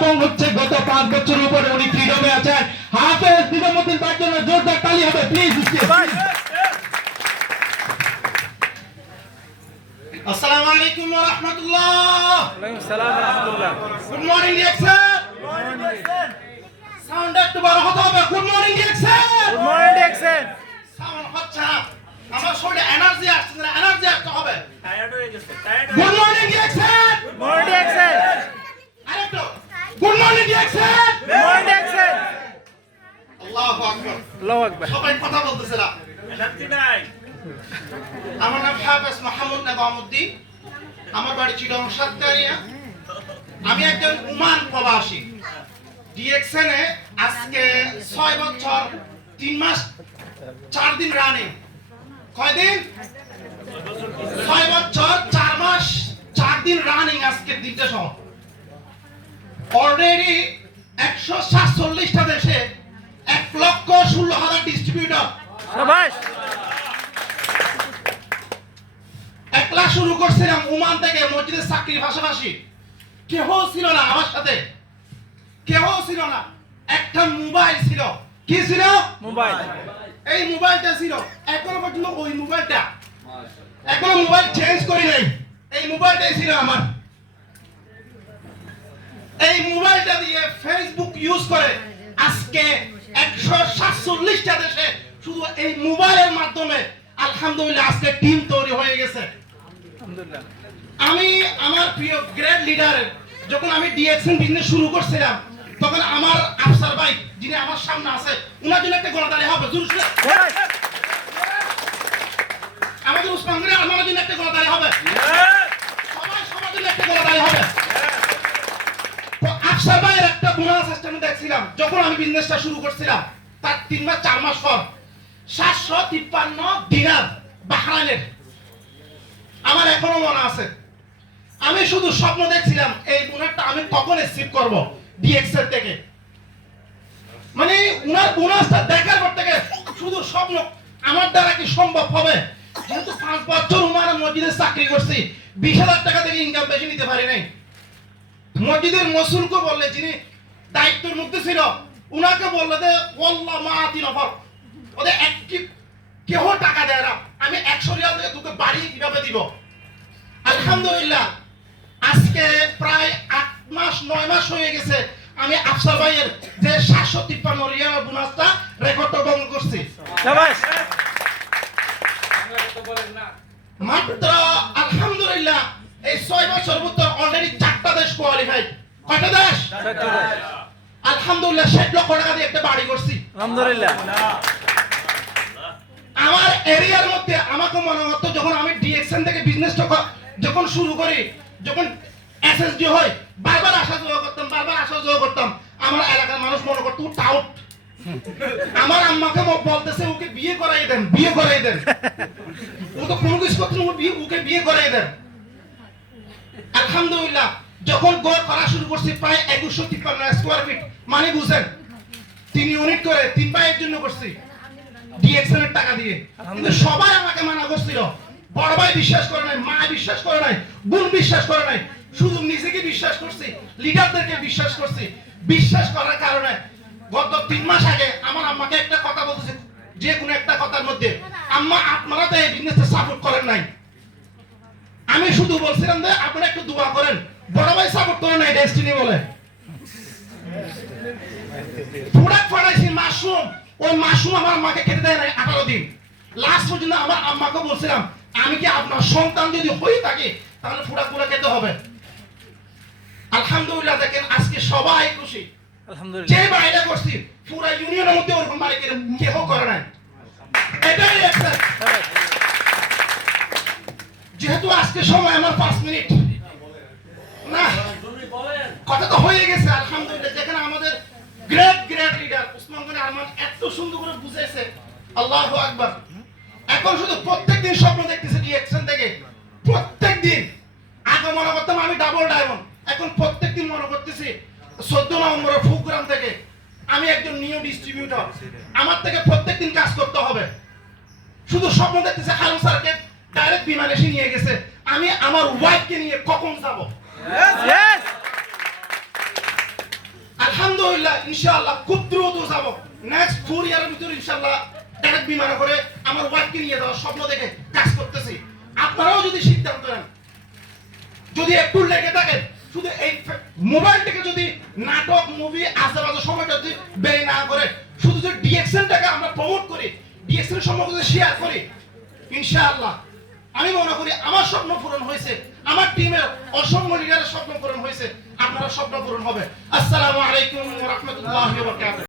এবং হচ্ছে গত 5 বছর উপরে উনি ফ্রিডমে আছেন। হাফেজ নিজামুদ্দিন তার জন্য জোরদার তালি হবে প্লিজ। আসসালামু আলাইকুম ওয়া রাহমাতুল্লাহ। ওয়ালাইকুম সালাম ওয়া রাহমাতুল্লাহ। Good morning DXN. Good morning DXN. Sound একটু বড় হতে হবে। Good morning DXN. Good morning DXN. Sound হচ্ছে না। আমার শরীরে এনার্জি আসছে না, এনার্জি আসতে হবে। টায়ার্ড হয়ে গেছে, tired. Good morning DXN. Good morning DXN. আরেকটু good morning DXN. Good morning DXN. আল্লাহু আকবার। আল্লাহু আকবার। সবাই কথা বলতেছে না। এনার্জি নাই। আমার নাম হাফেজ মাহমুদ নেজামুদ্দিন। আমার বাড়ি চিটাগং সাতকারিয়া। আমি একজন ওমান প্রবাসী। ডিএক্সএন এ আজকে 6 বছর 3 মাস 4 দিন রানিং। কয় দিন? 6 বছর 4 মাস 4 দিন রানিং আজকে দিনটা সহ। অলরেডি 147টা দেশে 1,16,000 ডিস্ট্রিবিউটর। শাবাশ। একলা শুরু করছিলাম ওমান থেকে মসজিদের চাকরির পাশাপাশি। কেহ ছিল না আমার সাথে, কেহ ছিল না। একটা মোবাইল ছিল। কি ছিল? মোবাইল। এই মোবাইলটা ছিল। এখনো পর্যন্ত ওই মোবাইলটা, এখনো মোবাইল চেঞ্জ করি নাই। এই মোবাইলটাই ছিল আমার। এই মোবাইলটা দিয়ে ফেসবুক ইউজ করে আজকে 147টা দেশে শুধু এই মোবাইলের মাধ্যমে আলহামদুলিল্লাহ আজকে টিম তৈরি হয়ে গেছে। আলহামদুলিল্লাহ। আমি আমার প্রিয় গ্রেট লিডার যখন আমি ডিএক্সএন বিজনেস শুরু করছিলাম তখন আমার আফসার ভাই যিনি আমার সামনে আছে উনার জন্য একটা গণতালি হবে। আমাদের উসমান গনি আমার জন্য একটা গণতালি হবে। সবাই সবার জন্য একটা গণতালি হবে। তো আফসার ভাইয়ের একটা বোনাস সিস্টেম দেখছিলাম যখন আমি বিজনেসটা শুরু করছিলাম তার 3 মাস 4 মাস পর 753 দিনার বাহরাইনের। আমার এখনো মনে আছে। আমি শুধু স্বপ্ন দেখছিলাম এই বোনাসটা আমি কখন রিসিভ করব ডিএক্সএল থেকে। মানে উনার বোনাসটা দেখার পর থেকে শুধু স্বপ্ন আমার দ্বারা কি সম্ভব হবে। যেহেতু 5 বছর উনার মসজিদে চাকরি করছি 20,000 টাকা থেকে ইনকাম বেশি নিতে পারি নাই। মসজিদের মসুলকে বললে যিনি দায়িত্বের মধ্যে ছিল উনাকে বললে যে ওয়াল্লাহ মা আতি নফর ওদের এক কেউ টাকা দেয় না। আমি 100 রিয়াল থেকে তোকে বাড়ি কিভাবে দিব। আলহামদুলিল্লাহ আজকে প্রায় 8 মাস 9 মাস হয়ে গেছে আমি আফসার ভাইয়ের যে 753 রিয়াল বোনাসটা রেকর্ডটা ভঙ্গ করছি। শাবাশ। মাত্র আলহামদুলিল্লাহ এই 6 বছর ভিতর অলরেডি 4টা দেশ কোয়ালিফাইড। কয়টা দেশ? আলহামদুলিল্লাহ 60 লক্ষ টাকা দিয়ে একটা বাড়ি করছি। আলহামদুলিল্লাহ। আমার এরিয়ার মধ্যে আমাকে মনে হতো যখন আমি ডিএক্সএন থেকে বিজনেসটা যখন শুরু করি, যখন এসএসডি হয় বারবার আসা যাওয়া করতাম, বারবার আসা যাওয়া করতাম। আমার এলাকার মানুষ মনে করতো টাউট। আমার আম্মাকে বলতেছে ওকে বিয়ে করাই দেন, বিয়ে করাই দেন। ও তো কোনো কিছু করতো না, ওকে বিয়ে করাই দেন। আলহামদুলিল্লাহ যখন ঘর করা শুরু করছি প্রায় 2153 স্কয়ার ফিট মানে বুঝেন 3 ইউনিট করে 3 ভাইয়ের জন্য করছি ডিএক্সএন এর টাকা দিয়ে। কিন্তু সবাই আমাকে মানা করছিল। বড় ভাই বিশ্বাস করে নাই, মা বিশ্বাস করে নাই, বোন বিশ্বাস করে নাই। শুধু নিজেকে বিশ্বাস করছি, লিডারদেরকে বিশ্বাস করছি। বিশ্বাস করার কারণে গত 3 মাস আগে আমার আম্মাকে একটা কথা বলতেছে, যে কোনো একটা কথার মধ্যে আম্মা আপনারা তো এই বিজনেসে সাপোর্ট করেন নাই। আমি শুধু বলছিলাম যে আপনারা একটু দোয়া করেন। বড় ভাই সাপোর্ট করে নাই ডেস্টিনি বলে। প্রোডাক্ট পাঠাইছি মাশরুম, ওই মাশরুম আমার আম্মাকে খেতে দেয় নাই 18 দিন। লাস্ট পর্যন্ত আমার আম্মাকে বলছিলাম আমি কি আপনার সন্তান যদি হয়ে থাকে তাহলে প্রোডাক্টগুলো খেতে হবে। আলহামদুলিল্লাহ দেখেন আজকে সবাই খুশি। আলহামদুলিল্লাহ। যে বাইরে করছি পুরো ইউনিয়নের মধ্যে ওরকম মালিকের কেউ করে নাই। এটাই একটা। যেহেতু আজকে সময় আমার 5 মিনিট না, কথা তো হয়ে গেছে আলহামদুলিল্লাহ। যেখানে আমাদের great great leader Usman Ghani Arman এত সুন্দর করে বুঝাইছে, আল্লাহু আকবার। এখন শুধু প্রত্যেকদিন স্বপ্ন দেখতেছি ডিএক্সএন থেকে। প্রত্যেকদিন আগে মনে করতাম আমি ডাবল ডায়মন্ড, এখন প্রত্যেকদিন মনে করতেছি 14 নভেম্বরের ফুকগ্রাম থেকে আমি একজন নিউ ডিস্ট্রিবিউটর। আমার থেকে প্রত্যেকদিন কাজ করতে হবে। শুধু স্বপ্ন দেখতেছে হারুন স্যারকে ডাইরেক্ট বিমান এসে নিয়ে গেছে, আমি আমার ওয়াইফকে নিয়ে কখন যাব। আলহামদুলিল্লাহ ইনশাআল্লাহ খুব দ্রুত যাব নেক্সট 4 ইয়ারের ভিতরে ইনশাআল্লাহ ডাইরেক্ট বিমানে করে আমার ওয়াইফকে নিয়ে যাওয়ার স্বপ্ন দেখে কাজ করতেছি আপনারাও যদি সিদ্ধান্ত নেন যদি একটু লেগে থাকে শুধু এই মোবাইল থেকে যদি নাটক মুভি আশেপাশে সময়টা যদি ব্যয় না করে শুধু যদি ডিএক্সএনটাকে আমরা প্রমোট করি ডিএক্সএন সম্পর্কে যদি শেয়ার করি ইনশাআল্লাহ আমি মনে করি আমার স্বপ্ন পূরণ হয়েছে আমার টিমের অসংখ্য লিডারের স্বপ্ন পূরণ হয়েছে আপনারা স্বপ্ন পূরণ হবে আসসালামু আলাইকুম ওয়া রাহমাতুল্লাহি ওয়া বারাকাতুহু